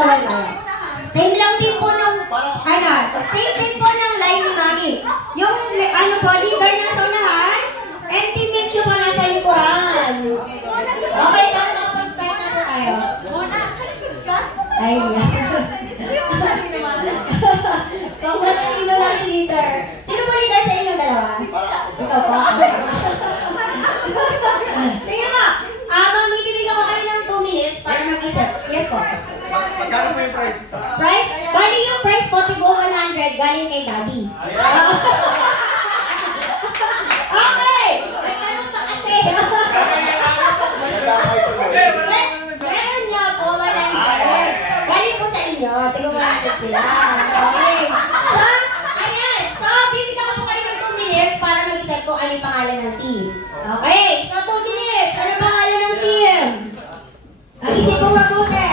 tawal tayo. Same lang din po nung, same din po ng line ni Mami. Yung, leader na sa unahan, and teammate yung mga nasa likuran. Okay, so nakapag-start na po tayo. Ay, Pang-matalino lang yung leader. Sino mo leader sa inyong dalawa? Ikaw po. Sige mo, mamibibigyan ko kayo ng 2 minutes para mag-isip. Yes po. Magkano po yung price ito? Price? Bali yung price po, tigo 100, galing kay Daddy. Okay! Nagtanong pa kasi. Meron niya po 100. Galing po sa inyo, tigo 100 sila. Okay. So, ayan. So, bibigyan ko po kayo ng 2 minutes para mag-isip kung ano yung pangalan ng team. Okay. So, 2 minutes. Ano yung pangalan ng team? Mag-isip po mabuti.